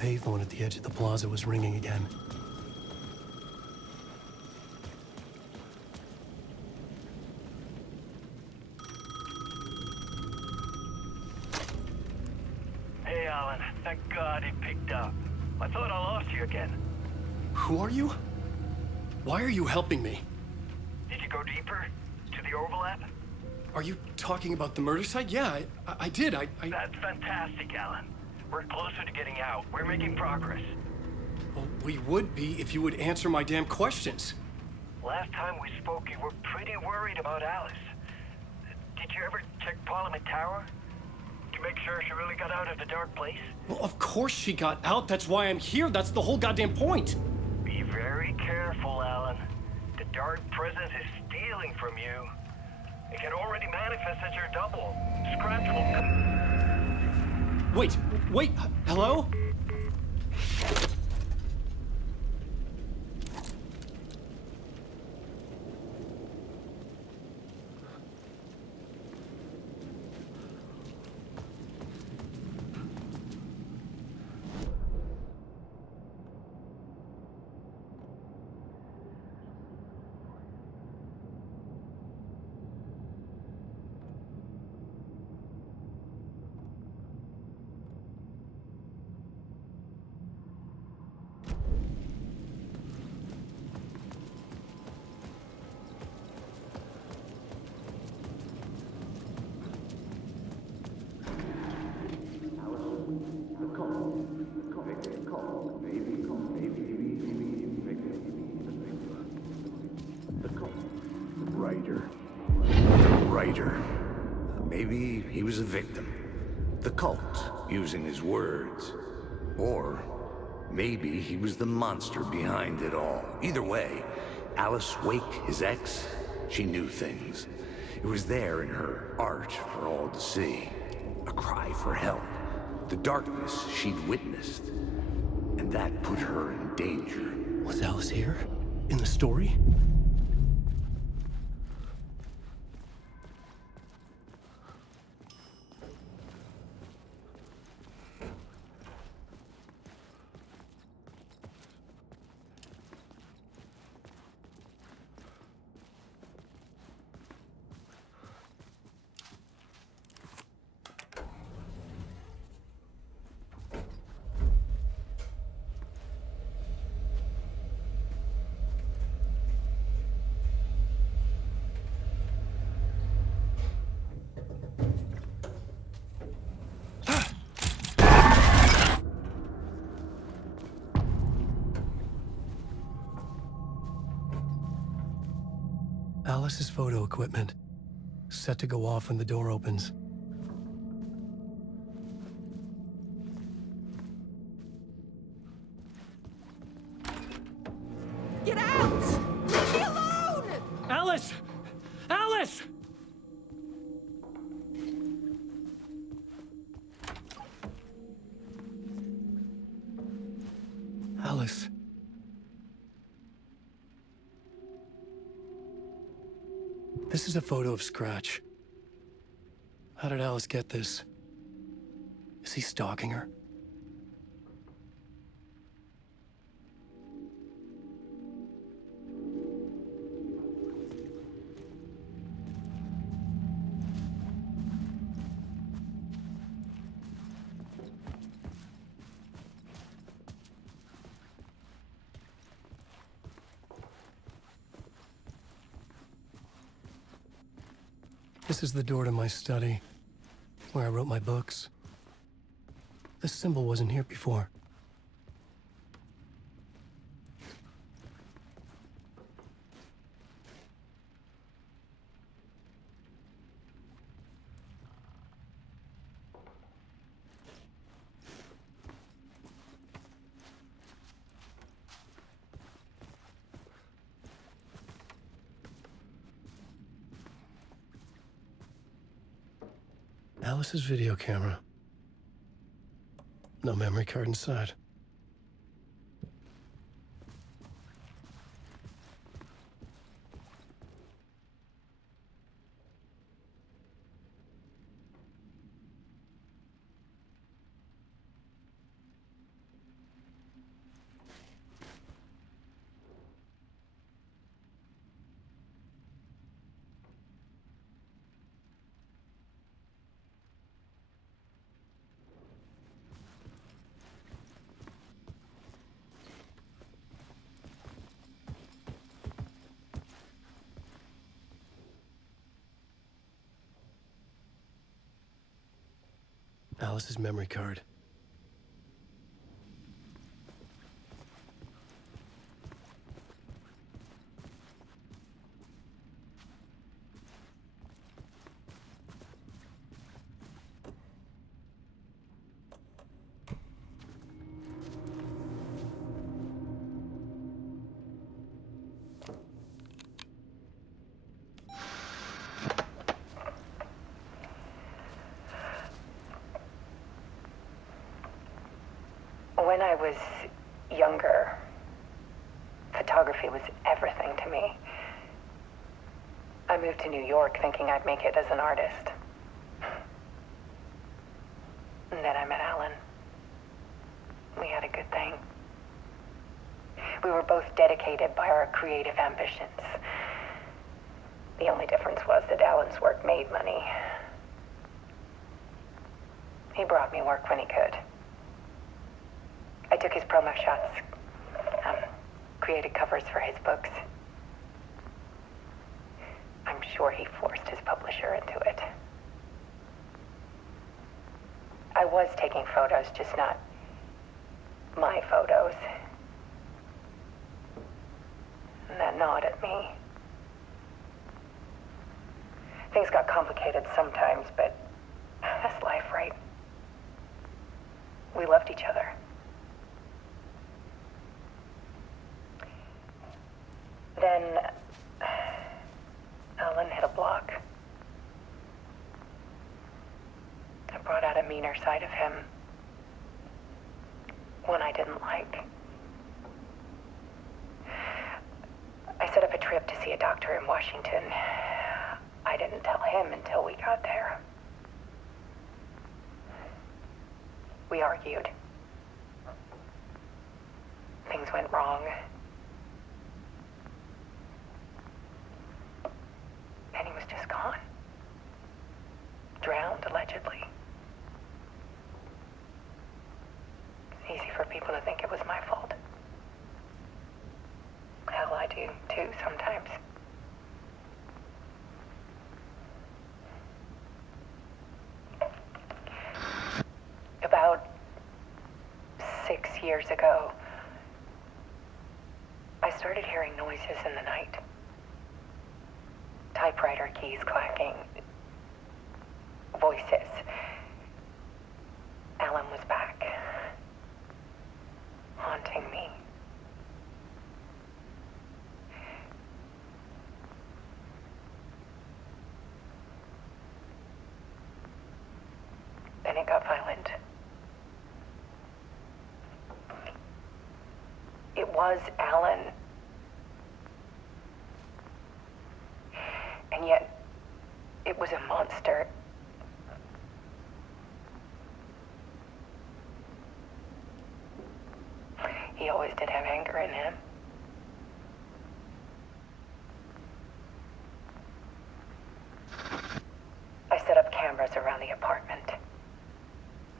payphone at the edge of the plaza was ringing again. Hey, Alan. Thank God he picked up. I thought I lost you again. Who are you? Why are you helping me? Did you go deeper? To the overlap? Are you talking about the murder site? Yeah, I did. That's fantastic, Alan. We're closer to getting out. We're making progress. Well, we would be if you would answer my damn questions. Last time we spoke, you were pretty worried about Alice. Did you ever check Parliament Tower? To make sure she really got out of the dark place? Well, of course she got out. That's why I'm here. That's the whole goddamn point. Be very careful, Alan. The dark presence is stealing from you. It can already manifest as your double. Scratch will... Wait, hello? Maybe he was a victim. The cult, using his words. Or maybe he was the monster behind it all. Either way, Alice Wake, his ex, she knew things. It was there in her art for all to see. A cry for help. The darkness she'd witnessed. And that put her in danger. Was Alice here? In the story? Alice's photo equipment, set to go off when the door opens. Get out! Leave me alone! Alice! Alice! Alice. This is a photo of Scratch. How did Alice get this? Is he stalking her? This is the door to my study, where I wrote my books. This symbol wasn't here before. Alice's video camera. No memory card inside. Alice's memory card. When I was younger, photography was everything to me. I moved to New York thinking I'd make it as an artist. And then I met Alan. We had a good thing. We were both dedicated by our creative ambitions. The only difference was that Alan's work made money. He brought me work when he could. I took his promo shots, created covers for his books. I'm sure he forced his publisher into it. I was taking photos, just not my photos. And that gnawed at me. Things got complicated sometimes, but that's life, right? We loved each other. Then Alan hit a block. I brought out a meaner side of him. One I didn't like. I set up a trip to see a doctor in Washington. I didn't tell him until we got there. We argued. Things went wrong. And he was just gone. Drowned, allegedly. It's easy for people to think it was my fault. Hell, I do too sometimes. About 6 years ago, I started hearing noises in the night. Typewriter keys clacking. Voices. Alan was back. Haunting me. Then it got violent. It was Alan. And yet, it was a monster. He always did have anger in him. I set up cameras around the apartment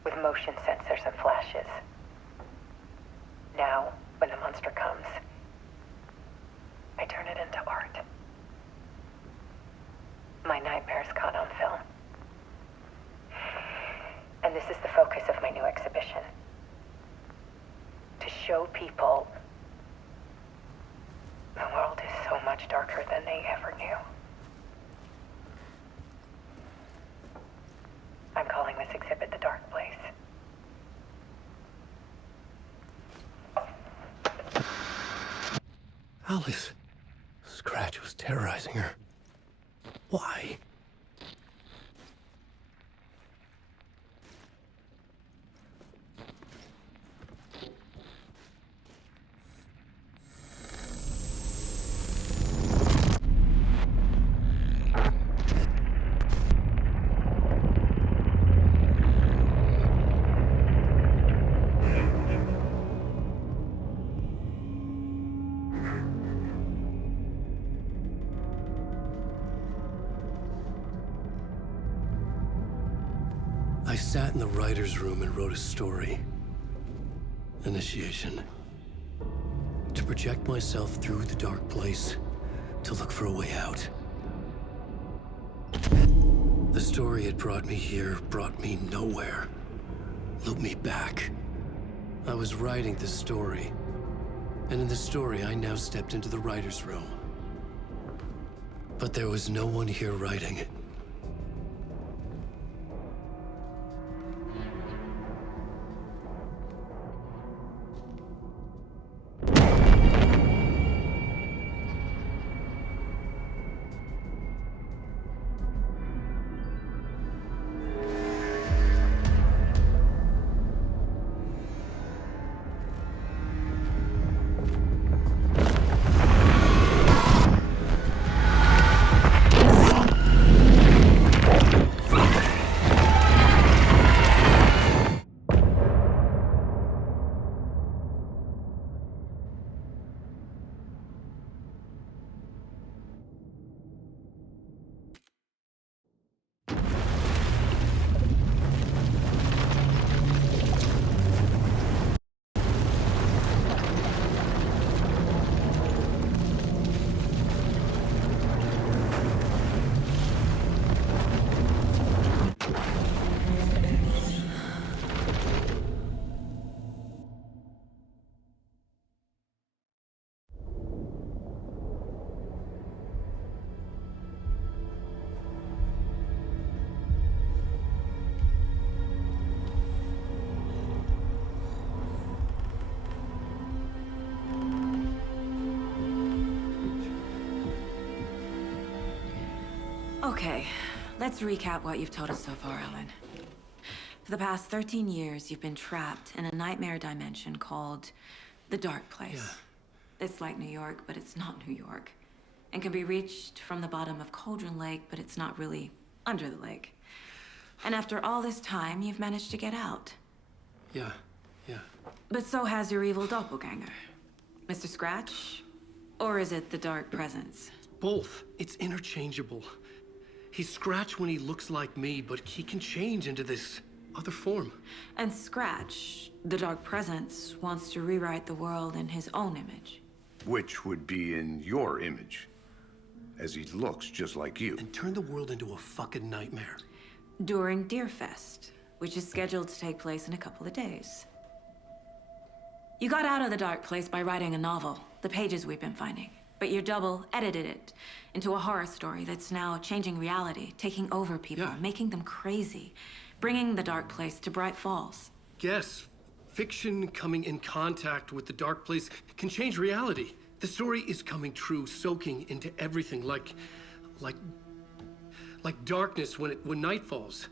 with motion sensors and flashes. Now, when the monster comes, I turn it into art. My nightmares caught on film. And this is the focus of my new exhibition. To show people the world is so much darker than they ever knew. I'm calling this exhibit The Dark Place. Alice. Scratch was terrorizing her. Why? I sat in the writer's room and wrote a story. Initiation. To project myself through the dark place, to look for a way out. The story had brought me here, brought me nowhere. loop me back. I was writing the story. And in the story, I now stepped into the writer's room. But there was no one here writing. Okay, let's recap what you've told us so far, Alan. For the past 13 years, you've been trapped in a nightmare dimension called the Dark Place. Yeah. It's like New York, but it's not New York. And can be reached from the bottom of Cauldron Lake, but it's not really under the lake. And after all this time, you've managed to get out. Yeah. But so has your evil doppelganger. Mr. Scratch? Or is it the Dark Presence? Both. It's interchangeable. He's Scratch when he looks like me, but he can change into this other form. And Scratch, the Dark Presence, wants to rewrite the world in his own image. Which would be in your image, as he looks just like you. And turn the world into a fucking nightmare. During Deerfest, which is scheduled to take place in a couple of days. You got out of the Dark Place by writing a novel, the pages we've been finding. But your double edited it into a horror story that's now changing reality, taking over people, Yeah. making them crazy, bringing the Dark Place to Bright Falls. Yes, fiction coming in contact with the Dark Place can change reality. The story is coming true, soaking into everything like darkness when night falls.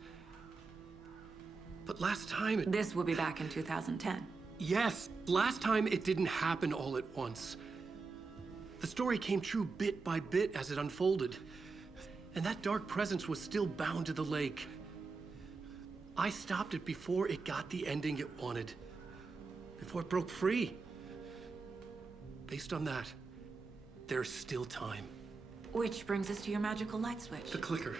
But last time it... This will be back in 2010. Yes, last time it didn't happen all at once. The story came true bit by bit as it unfolded. And that dark presence was still bound to the lake. I stopped it before it got the ending it wanted. Before it broke free. Based on that, there's still time. Which brings us to your magical light switch. The clicker.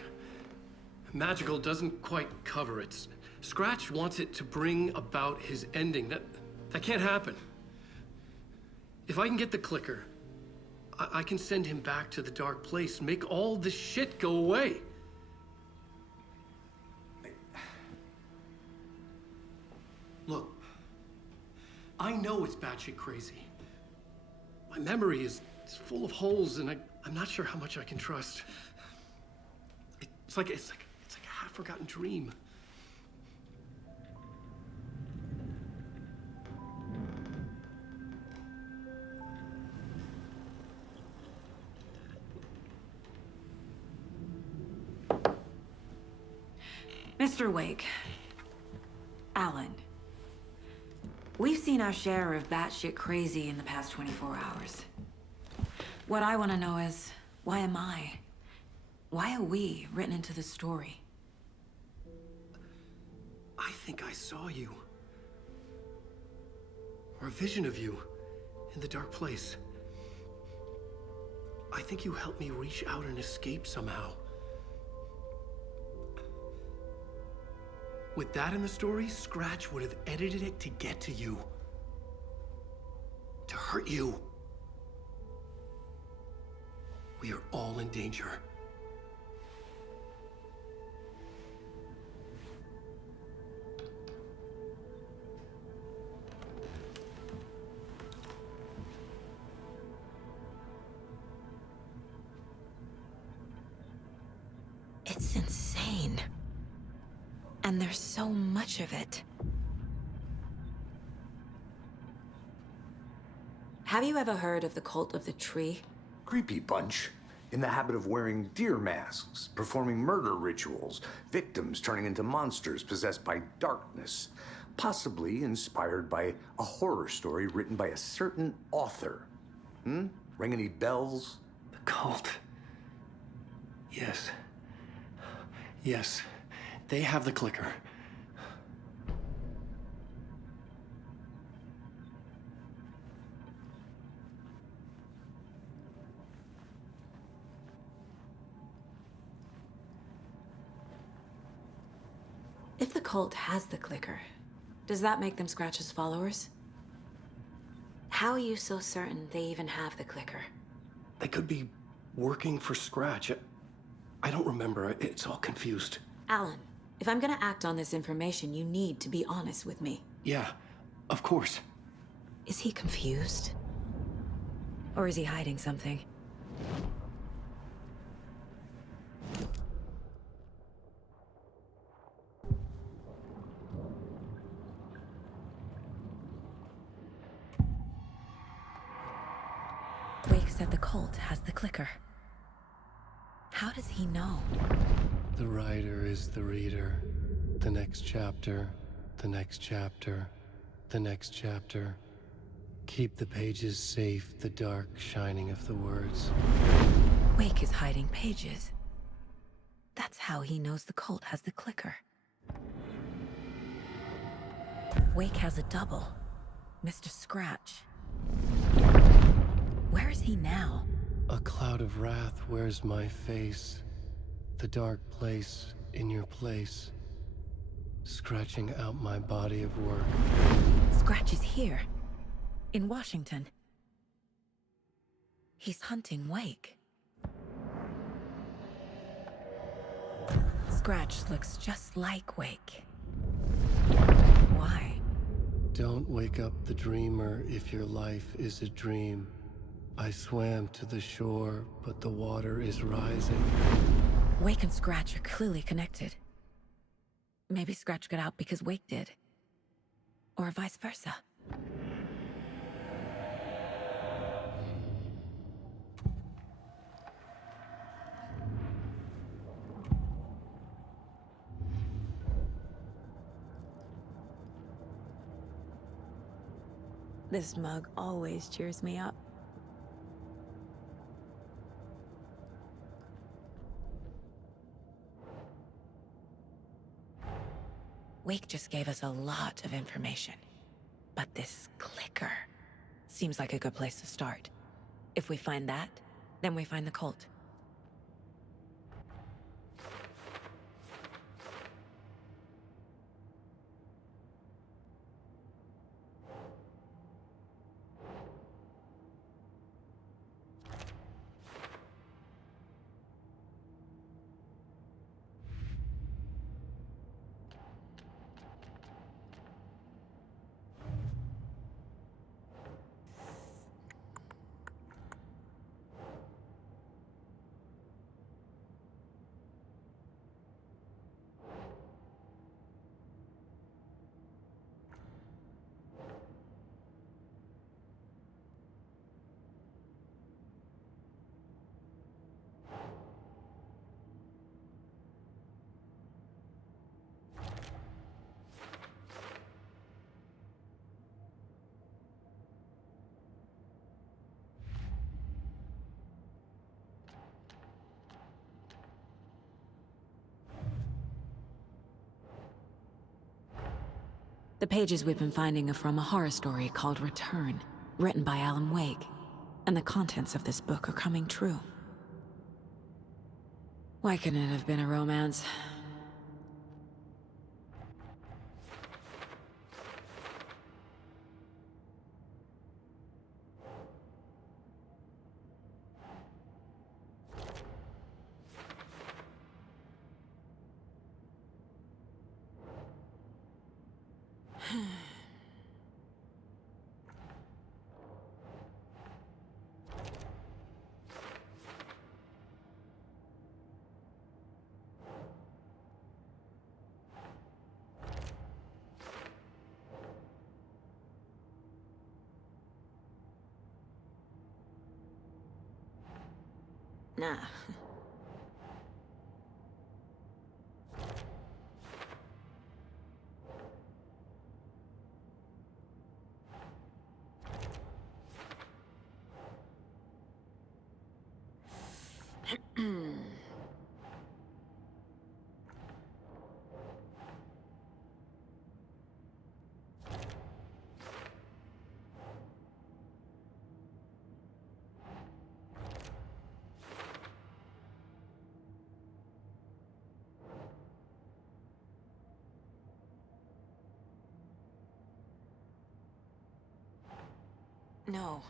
Magical doesn't quite cover it. Scratch wants it to bring about his ending. That can't happen. If I can get the clicker, I can send him back to the Dark Place, make all this shit go away. Look, I know it's batshit crazy. My memory is full of holes, and I'm not sure how much I can trust. It's like a half-forgotten dream. Mr. Wake, Alan, we've seen our share of batshit crazy in the past 24 hours. What I want to know is, why am I? Why are we written into the story? I think I saw you. Or a vision of you in the Dark Place. I think you helped me reach out and escape somehow. With that in the story, Scratch would have edited it to get to you. To hurt you. We are all in danger. It's insane. And there's so much of it. Have you ever heard of the cult of the tree? Creepy bunch. In the habit of wearing deer masks, performing murder rituals, victims turning into monsters possessed by darkness. Possibly inspired by a horror story written by a certain author. Ring any bells? The cult. Yes. Yes. They have the clicker. If the cult has the clicker, does that make them Scratch's followers? How are you so certain they even have the clicker? They could be working for Scratch. I don't remember. It's all confused. Alan, if I'm gonna act on this information, you need to be honest with me. Yeah, of course. Is he confused? Or is he hiding something? Wake said the cult has the clicker. How does he know? The writer is the reader. The next chapter, the next chapter, the next chapter. Keep the pages safe, the dark shining of the words. Wake is hiding pages. That's how he knows the cult has the clicker. Wake has a double. Mr. Scratch. Where is he now? A cloud of wrath wears my face. The dark place in your place. Scratching out my body of work. Scratch is here. In Washington. He's hunting Wake. Scratch looks just like Wake. Why? Don't wake up the dreamer if your life is a dream. I swam to the shore, but the water is rising. Wake and Scratch are clearly connected. Maybe Scratch got out because Wake did. Or vice versa. This mug always cheers me up. Wake just gave us a lot of information. But this clicker seems like a good place to start. If we find that, then we find the cult. The pages we've been finding are from a horror story called Return, written by Alan Wake. And the contents of this book are coming true. Why couldn't it have been a romance? Nah. No.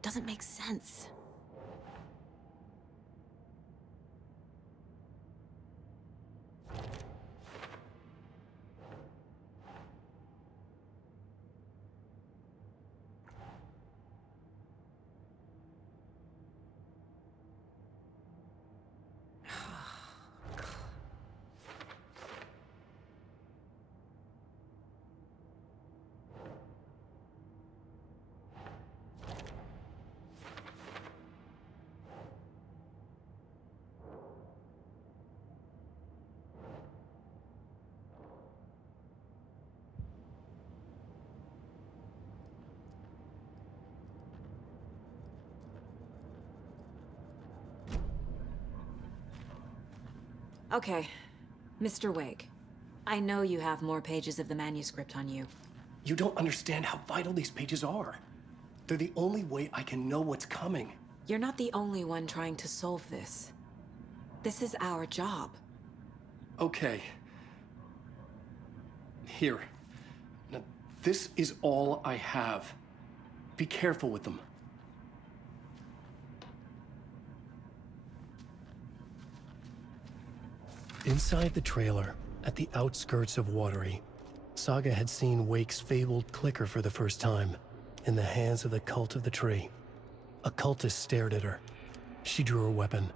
Doesn't make sense. Okay, Mr. Wake. I know you have more pages of the manuscript on you. You don't understand how vital these pages are. They're the only way I can know what's coming. You're not the only one trying to solve this. This is our job. Okay. Here. Now, this is all I have. Be careful with them. Inside the trailer, at the outskirts of Watery, Saga had seen Wake's fabled clicker for the first time, in the hands of the Cult of the Tree. A cultist stared at her. She drew her weapon.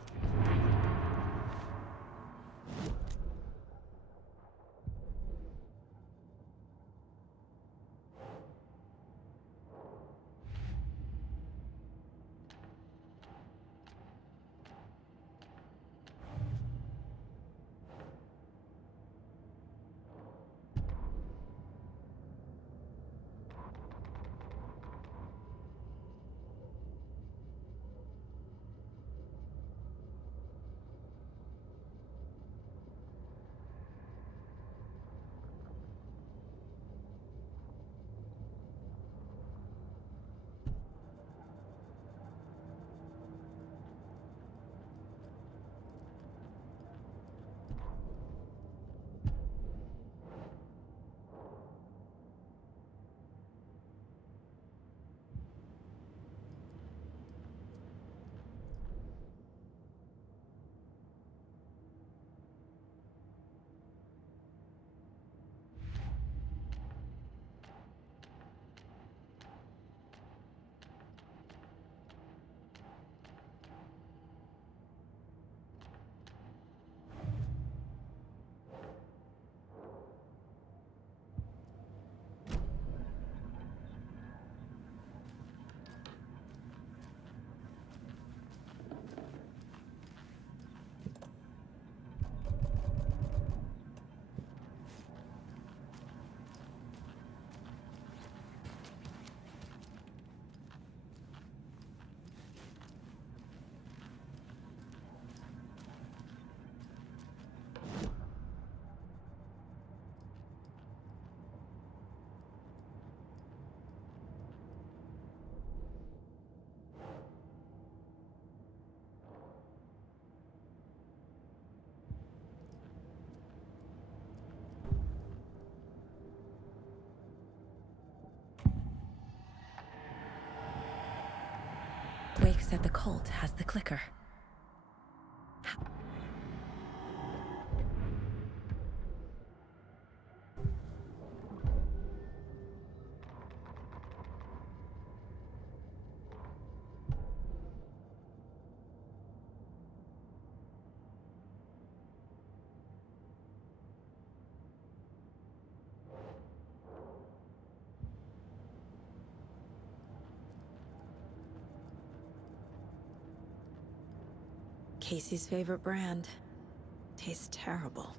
Wake said the cult has the clicker. Casey's favorite brand. Tastes terrible.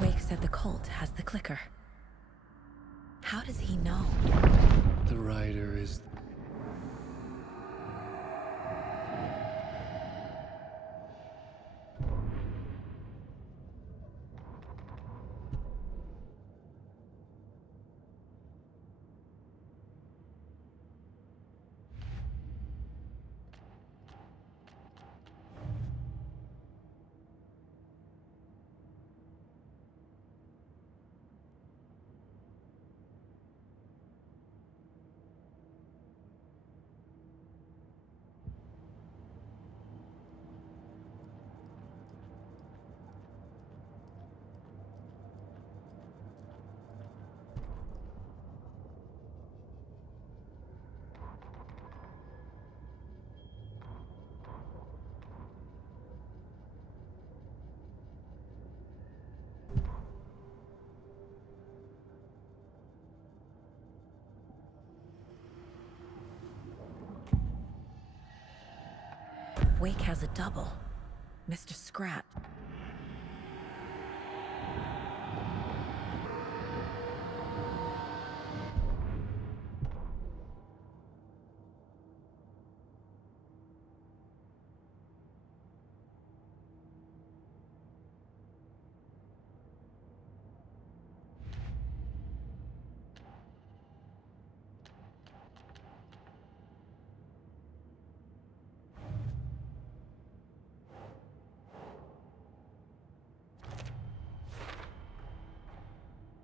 Wake said the cult has the clicker. How does he know? The writer is... Wake has a double. Mr. Scrat.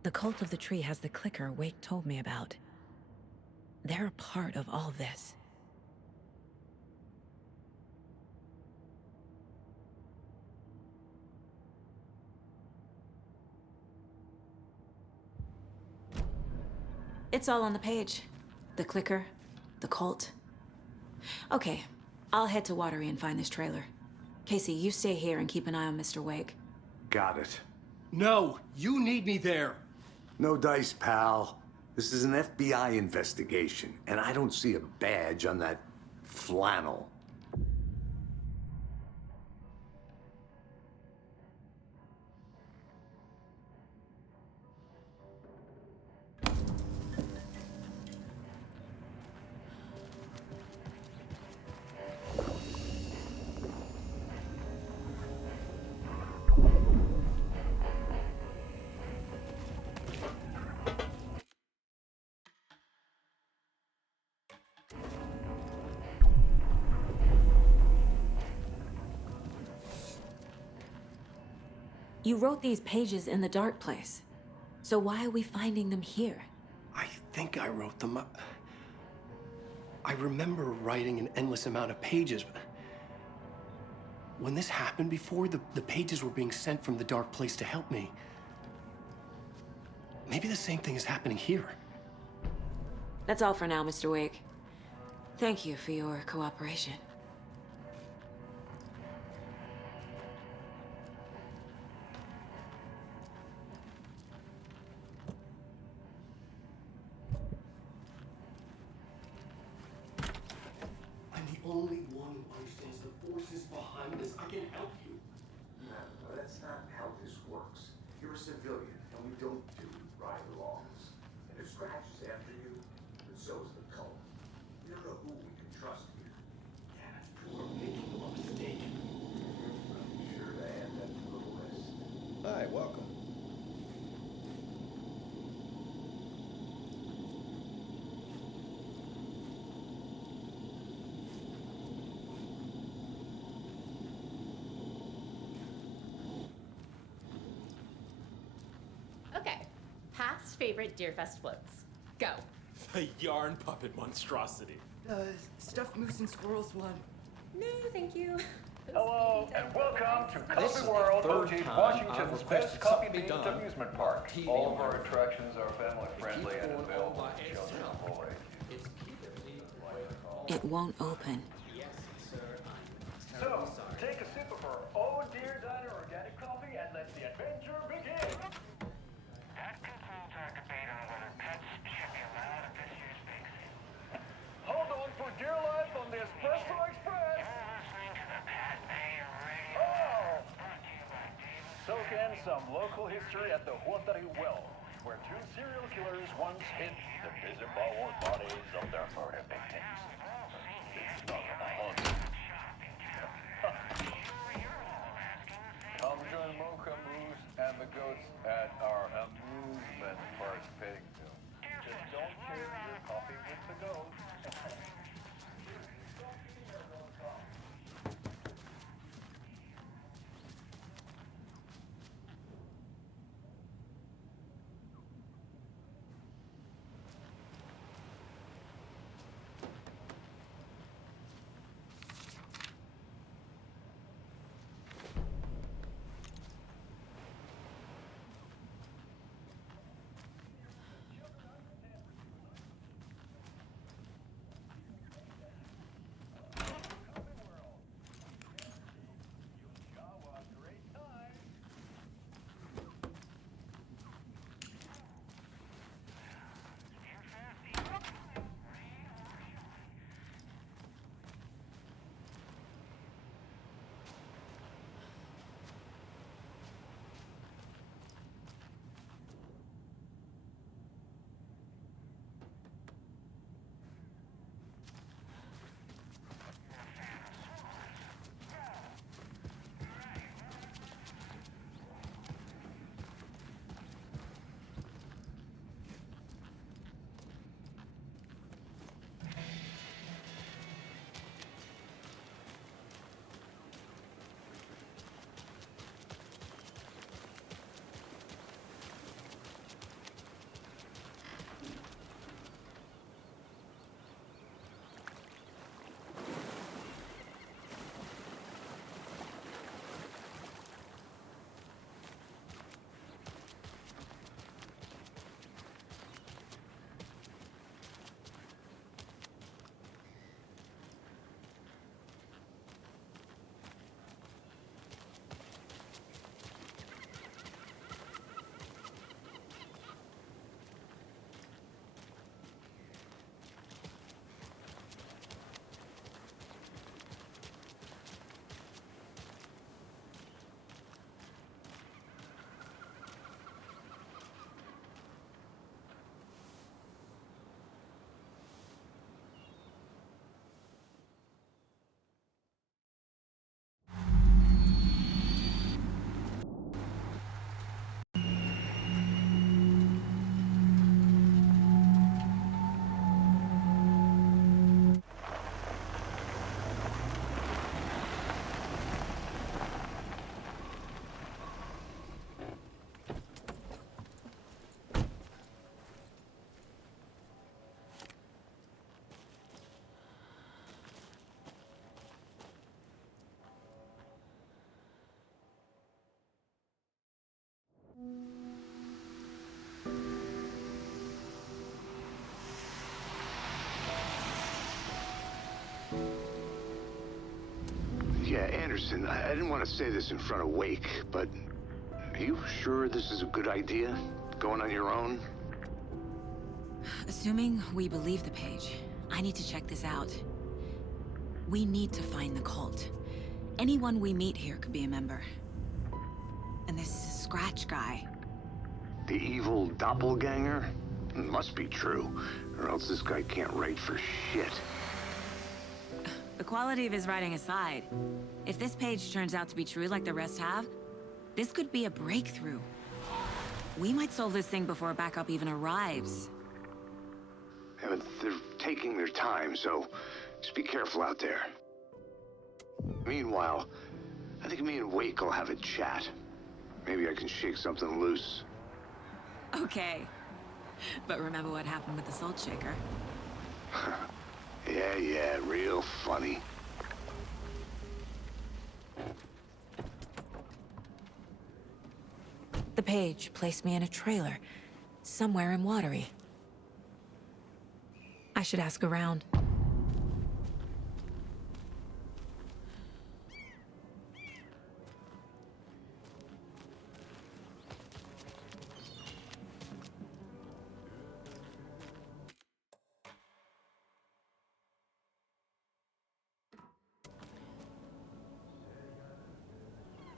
The cult of the tree has the clicker Wake told me about. They're a part of all this. It's all on the page. The clicker, the cult. Okay, I'll head to Watery and find this trailer. Casey, you stay here and keep an eye on Mr. Wake. Got it. No, you need me there. No dice, pal. This is an FBI investigation, and I don't see a badge on that flannel. You wrote these pages in the dark place. So why are we finding them here? I think I wrote them up. I remember writing an endless amount of pages, but when this happened before, the pages were being sent from the dark place to help me. Maybe the same thing is happening here. That's all for now, Mr. Wake. Thank you for your cooperation. I'm the only one who understands the forces behind this. I can help you. No, that's not how this works. You're a civilian, and we don't do ride-alongs. And if Scratch is after you, then so is the cult. We don't know who we can trust here. Dad, you are making a mistake. I'm sure to add that to the list. Hi, welcome. Okay, past favorite Deerfest floats. Go. The yarn puppet monstrosity. Stuffed moose and squirrels one. No, thank you. Hello, and welcome to This is Coffee the World, third OT time Washington's I've requested best coffee something themed done amusement park. TV All of our market. attractions are family friendly Keep and going available all to my children ass of all ages. It's keeping me It won't open. Yes, sir. I'm So, terribly sorry. take a sip of our Oh Dear Diner organic coffee and let the adventure begin. That concludes our debate on whether pets should be allowed at this year's bake sale. Hold on for dear life on the Espresso Express. You're listening to the Pat Mayer Radio Oh! brought to you by David. Soak in some local history at the Huantarí Well, where two serial killers once hid the visible bodies of their murder victims. It's not a hunt. Come join Mocha Moose and the goats at our amusement park petting zoo. Just don't carry your coffee with the goats. Anderson, I didn't want to say this in front of Wake, but are you sure this is a good idea? Going on your own? Assuming we believe the page, I need to check this out. We need to find the cult. Anyone we meet here could be a member. And this Scratch guy. The evil doppelganger? Must be true, or else this guy can't write for shit. The quality of his writing aside, if this page turns out to be true like the rest have, this could be a breakthrough. We might solve this thing before backup even arrives. Yeah, but they're taking their time, so just be careful out there. Meanwhile, I think me and Wake will have a chat. Maybe I can shake something loose. Okay. But remember what happened with the salt shaker? Yeah, real funny. The page placed me in a trailer, somewhere in Watery. I should ask around.